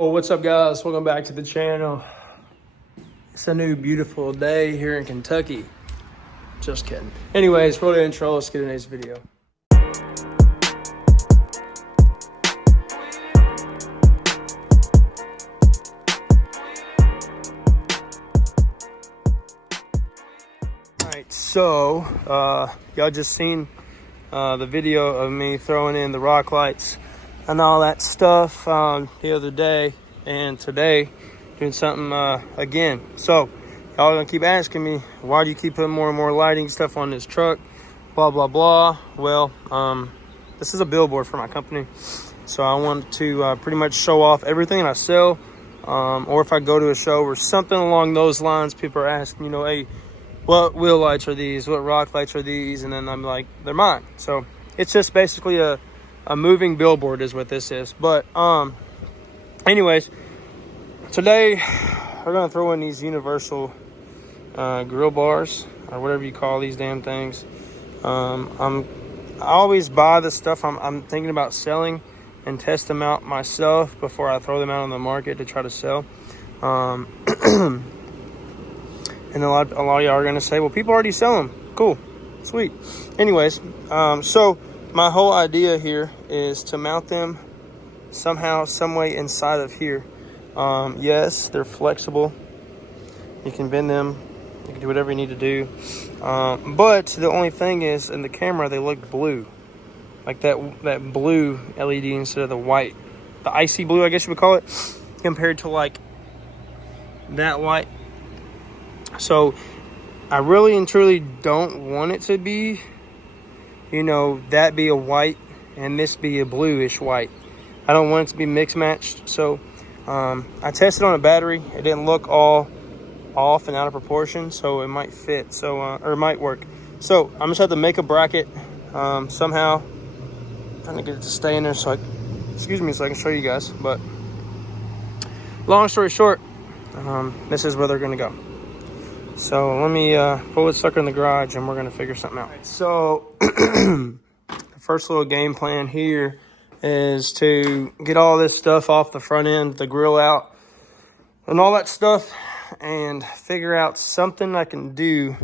Well, what's up, guys? Welcome back to the channel. It's a new beautiful day here in Kentucky. Just kidding. Anyways, for the intro, let's get into today's video. Alright, so y'all just seen the video of me throwing in the rock lights and all that stuff the other day, and today doing something again. So y'all gonna keep asking me, why do you keep putting more and more lighting stuff on this truck, blah blah blah. Well, this is a billboard for my company, so I want to pretty much show off everything I sell, or if I go to a show or something along those lines, people are asking, you know, hey, what wheel lights are these, what rock lights are these, and then I'm like, they're mine. So it's just basically a moving billboard is what this is. But anyways, today we're gonna throw in these universal grill bars, or whatever you call these damn things. I always buy the stuff I'm thinking about selling and test them out myself before I throw them out on the market to try to sell. And a lot of y'all are gonna say, well, people already sell them. Cool, sweet. Anyways, so my whole idea here is to mount them somehow, some way inside of here. Yes, they're flexible. You can bend them. You can do whatever you need to do. But the only thing is, in the camera, they look blue, like that blue LED instead of the white, the icy blue, I guess you would call it, compared to like that light. So I really and truly don't want it to be, you know, that be a white and this be a bluish white. I don't want it to be mixed matched. So I tested on a battery. It didn't look all off and out of proportion, so it might fit. So or it might work. So I'm just have to make a bracket somehow. Trying to get it to stay in there so I can show you guys. But long story short, this is where they're gonna go. So let me pull this sucker in the garage and we're gonna figure something out. Right, so the first little game plan here is to get all this stuff off the front end, the grill out and all that stuff, and figure out something I can do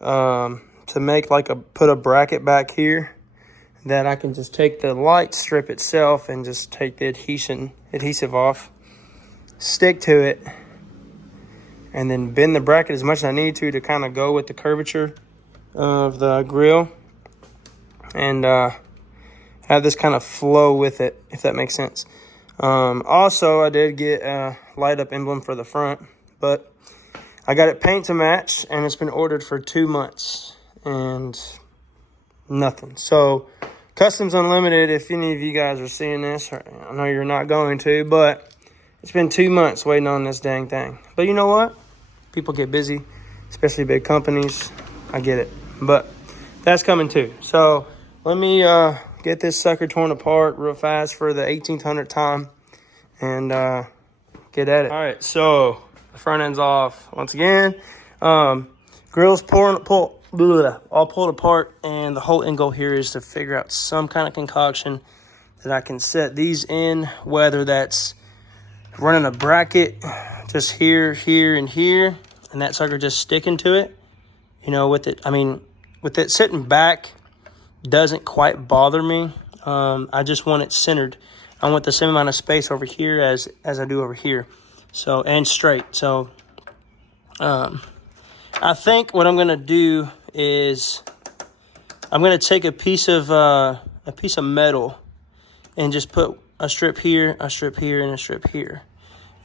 to make put a bracket back here that I can just take the light strip itself and just take the adhesive off, stick to it, and then bend the bracket as much as I need to kind of go with the curvature of the grill, and have this kind of flow with it, if that makes sense. Also, I did get a light up emblem for the front, but I got it paint to match, and it's been ordered for 2 months and nothing. So Customs Unlimited, if any of you guys are seeing this, I know you're not going to, but it's been 2 months waiting on this dang thing. But you know what? People get busy, especially big companies. I get it. But that's coming too. So let me get this sucker torn apart real fast for the 1800th time and get at it. All right, so the front end's off once again. Grill's all pulled apart, and the whole end goal here is to figure out some kind of concoction that I can set these in, whether that's running a bracket just here, and here, and that sucker just sticking to it. You know, with it sitting back doesn't quite bother me. I just want it centered. I want the same amount of space over here as I do over here. So, and straight. So I think what I'm gonna do is I'm gonna take a piece of metal and just put a strip here, and a strip here,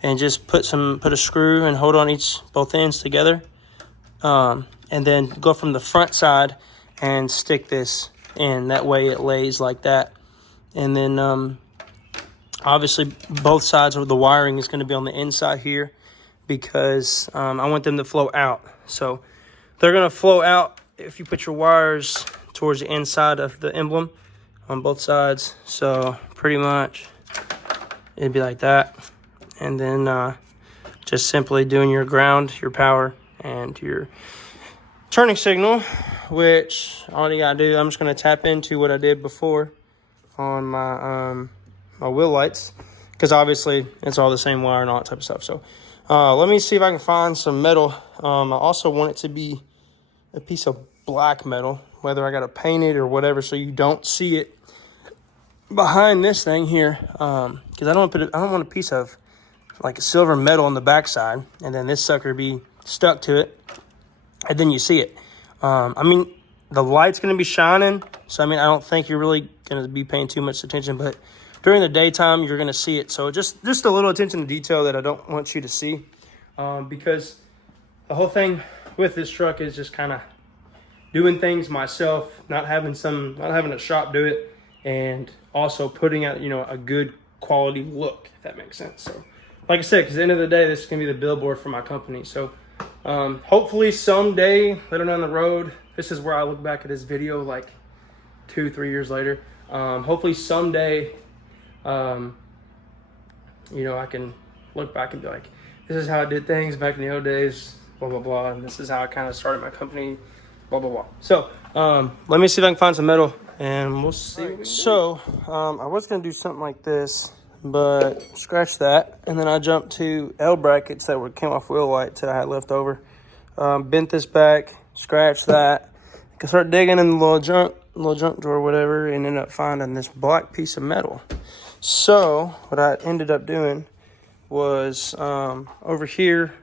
and just put a screw and hold on both ends together, and then go from the front side and stick this in. That way it lays like that, and then obviously both sides of the wiring is going to be on the inside here, because I want them to flow out. So they're going to flow out if you put your wires towards the inside of the emblem on both sides. So pretty much it'd be like that. And then just simply doing your ground, your power, and your turning signal, which all you gotta do, I'm just gonna tap into what I did before on my my wheel lights, because obviously it's all the same wire and all that type of stuff. So let me see if I can find some metal. I also want it to be a piece of black metal, whether I got to paint it or whatever, so you don't see it behind this thing here. Because I don't want a piece of like silver metal on the backside, and then this sucker be stuck to it, and then you see it. I mean, the light's going to be shining, so I mean, I don't think you're really going to be paying too much attention, but during the daytime, you're going to see it. So just a little attention to detail that I don't want you to see, because the whole thing with this truck is just kind of doing things myself, not having a shop do it, and also putting out, you know, a good quality look, if that makes sense. So like I said, because at the end of the day, this is going to be the billboard for my company. So hopefully someday, later down the road, this is where I look back at this video like 2-3 years later. Hopefully someday, you know, I can look back and be like, this is how I did things back in the old days, blah, blah, blah. And this is how I kind of started my company, blah, blah, blah. So let me see if I can find some metal and we'll see. Right, so I was going to do something like this, but scratch that. And then I jumped to L brackets that came off wheel lights that I had left over. Bent this back, scratched that. I can start digging in the little junk drawer or whatever, and ended up finding this black piece of metal. So what I ended up doing was over here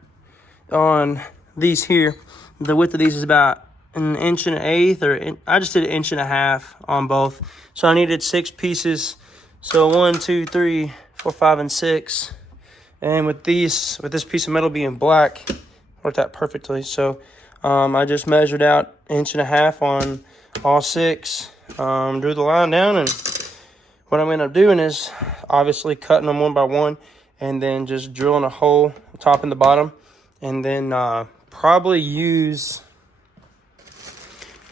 on these here, the width of these is about 1.125 inches, I just did 1.5 inches on both. So I needed 6 pieces. So 1, 2, 3, 4, 5, and 6. And with this piece of metal being black, worked out perfectly. So I just measured out 1.5 inches on all 6, drew the line down, and what I'm going to end up doing is obviously cutting them one by one, and then just drilling a hole top and the bottom, and then probably use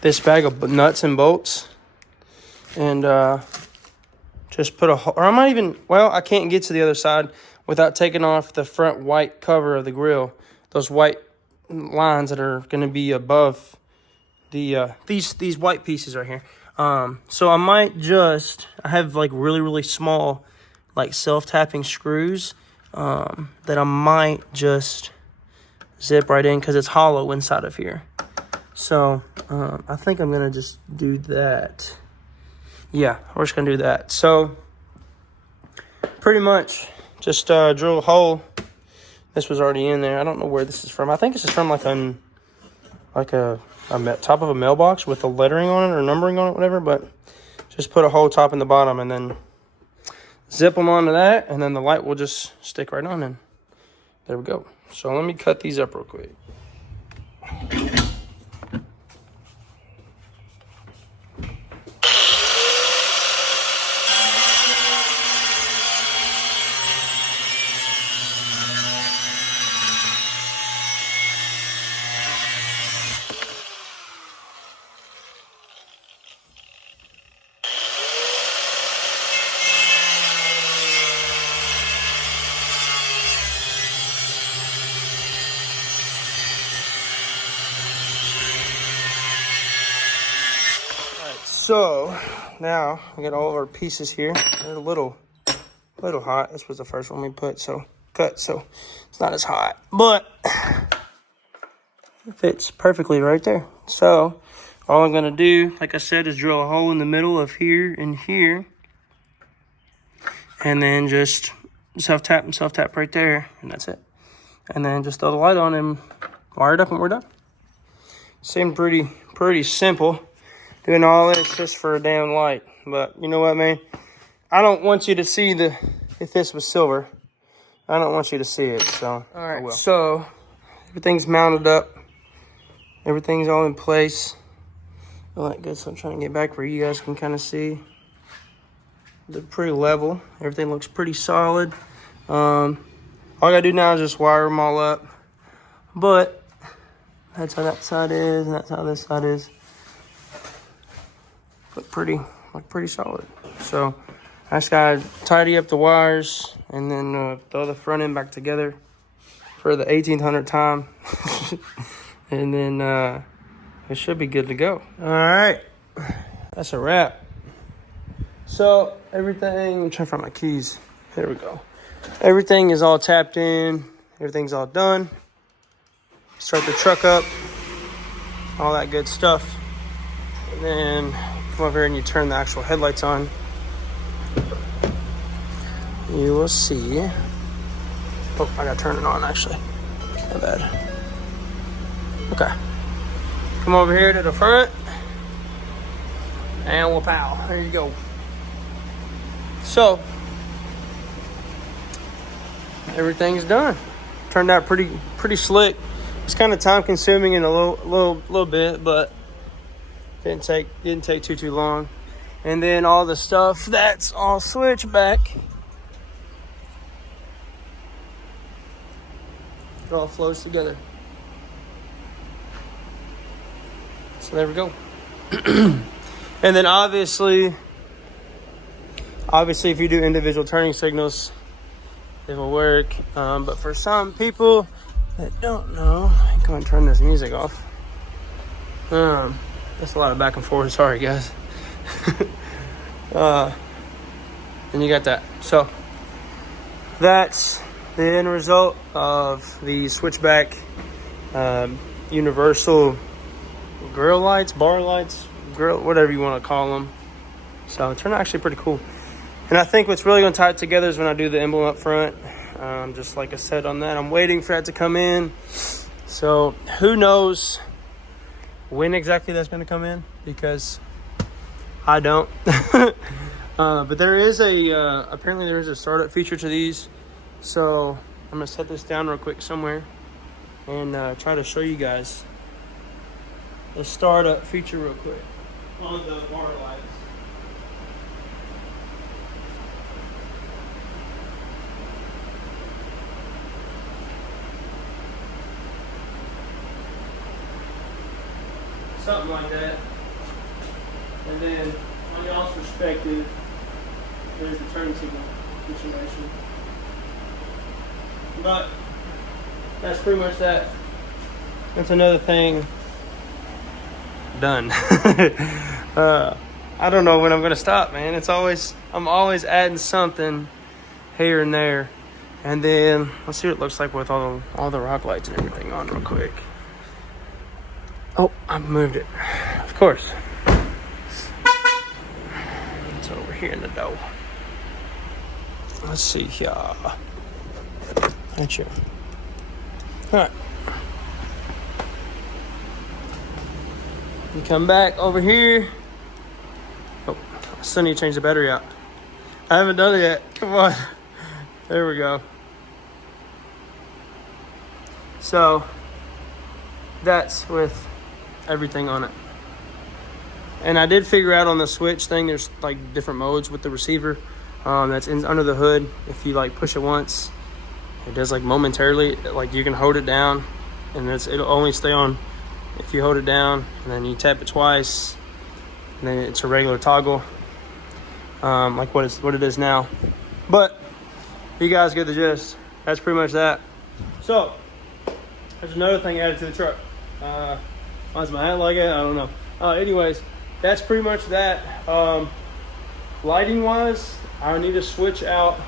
this bag of nuts and bolts, and just put a hole, or I might even, well, I can't get to the other side without taking off the front white cover of the grill, those white lines that are going to be above the these white pieces right here. So I might just, I have like really small like self-tapping screws that I might just zip right in because it's hollow inside of here. So I think I'm gonna just do that. Yeah, we're just gonna do that. So pretty much just drill a hole. This was already in there. I don't know where this is from. I think this is from like a top of a mailbox with the lettering on it or numbering on it, whatever. But just put a hole top and the bottom, and then zip them onto that, and then the light will just stick right on, and there we go. So let me cut these up real quick. So now we got all of our pieces here. They're a little hot. This was the first one we put, so it's not as hot, but it fits perfectly right there. So all I'm gonna do, like I said, is drill a hole in the middle of here and here, and then just self-tap right there, and that's it. And then just throw the light on and wire it up, and we're done. Seemed pretty simple. Doing all this just for a damn light. But you know what, man? I don't want you to see if this was silver. I don't want you to see it, so. All right, so everything's mounted up. Everything's all in place. All that good, so I'm trying to get back where you guys can kind of see. They're pretty level. Everything looks pretty solid. All I gotta do now is just wire them all up. But that's how that side is, and that's how this side is. Look pretty solid. So I just gotta tidy up the wires and then throw the front end back together for the 1800th time. And then it should be good to go. All right, that's a wrap. So everything, I'm trying to find my keys. There we go. everything is all tapped in. Everything's all done. Start the truck up. All that good stuff. And then come over here and you turn the actual headlights on. You will see. Oh, I gotta turn it on actually. My bad. Okay. Come over here to the front. And we'll pow. There you go. So, everything's done. Turned out pretty slick. It's kind of time consuming in a little bit, but didn't take too long. And then all the stuff that's all switched back. It all flows together. So there we go. And then obviously if you do individual turning signals, it will work. But for some people that don't know, I'm going to turn this music off. That's a lot of back and forth. Sorry, guys. And you got that. So that's the end result of the switchback universal grill lights, bar lights, grill, whatever you want to call them. So it turned out actually pretty cool. And I think what's really going to tie it together is when I do the emblem up front. Just like I said on that, I'm waiting for that to come in. So who knows when exactly that's going to come in, because I don't. But there is apparently there is a startup feature to these. So I'm going to set this down real quick somewhere and try to show you guys the startup feature real quick on the bar lights. Something like that. And then on y'all's perspective, there's the turn signal situation. But that's pretty much that. That's another thing done. I don't know when I'm gonna stop, man. I'm always adding something here and there. And then let's see what it looks like with all the rock lights and everything on real quick. Oh, I moved it. Of course. It's over here in the door. Let's see here. Right here. Alright. You come back over here. Oh, I still need to change the battery out. I haven't done it yet. Come on. There we go. So, that's with everything on it. And I did figure out on the switch thing, there's like different modes with the receiver. That's under the hood. If you like push it once, it does like momentarily, like you can hold it down and it'll only stay on if you hold it down, and then you tap it twice, and then it's a regular toggle, like what it is now. But you guys get the gist. That's pretty much that. So there's another thing added to the truck. Why does my hat like it? I don't know. Anyways, that's pretty much that. Lighting wise, I need to switch out,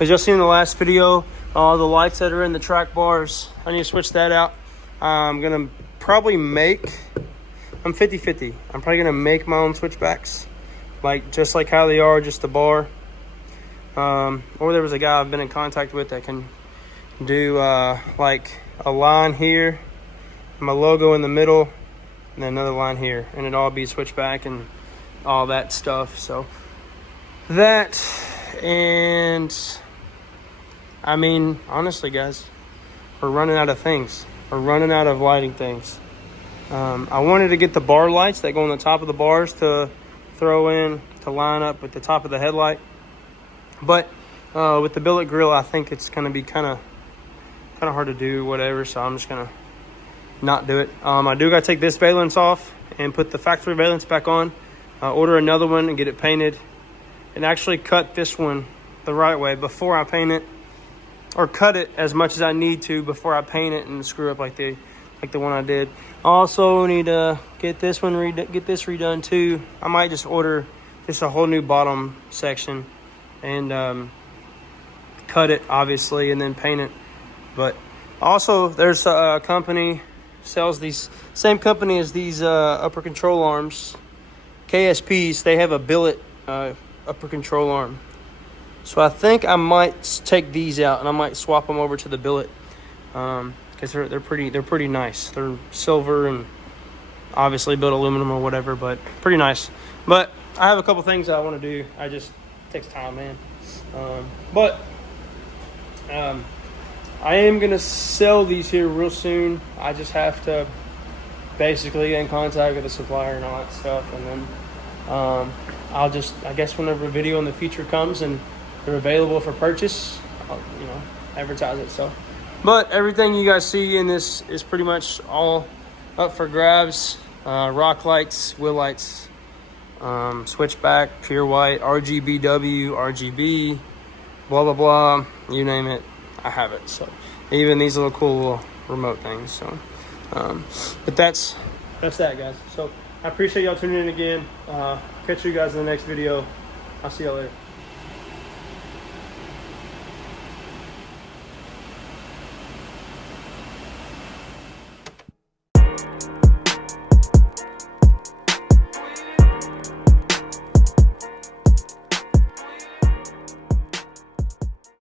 as you'll see in the last video, all the lights that are in the track bars, I need to switch that out. I'm gonna probably I'm 50-50. I'm probably gonna make my own switchbacks, just like how they are, just the bar. Or there was a guy I've been in contact with that can do like a line here, my logo in the middle, and then another line here, and it all be switchback and all that stuff. So that, and I mean, honestly guys, we're running out of things. We're running out of lighting things. I wanted to get the bar lights that go on the top of the bars to throw in to line up with the top of the headlight, but with the billet grill, I think it's gonna be kind of hard to do, whatever, so I'm just gonna not do it. I do gotta take this valence off and put the factory valence back on, order another one and get it painted, and actually cut this one the right way before I paint it, or cut it as much as I need to before I paint it and screw up like the one I did. I also need to get this one redone too. I might just order just a whole new bottom section and cut it obviously and then paint it. But also there's a company sells these, same company as these upper control arms, KSPs. They have a billet upper control arm. So I think I might take these out and I might swap them over to the billet, because they're pretty nice. They're silver and obviously built aluminum or whatever, but pretty nice. But I have a couple things I want to do. I just, it takes time, man. I am gonna sell these here real soon. I just have to basically get in contact with the supplier and all that stuff, and then I'll just, I guess whenever a video in the future comes and they're available for purchase, I'll, you know, advertise it. So, but everything you guys see in this is pretty much all up for grabs. Rock lights, wheel lights, switchback, pure white, RGBW, RGB, blah blah blah, you name it, I have it. So even these little cool little remote things. So but that's that, guys. So I appreciate y'all tuning in again. Catch you guys in the next video. I'll see y'all later.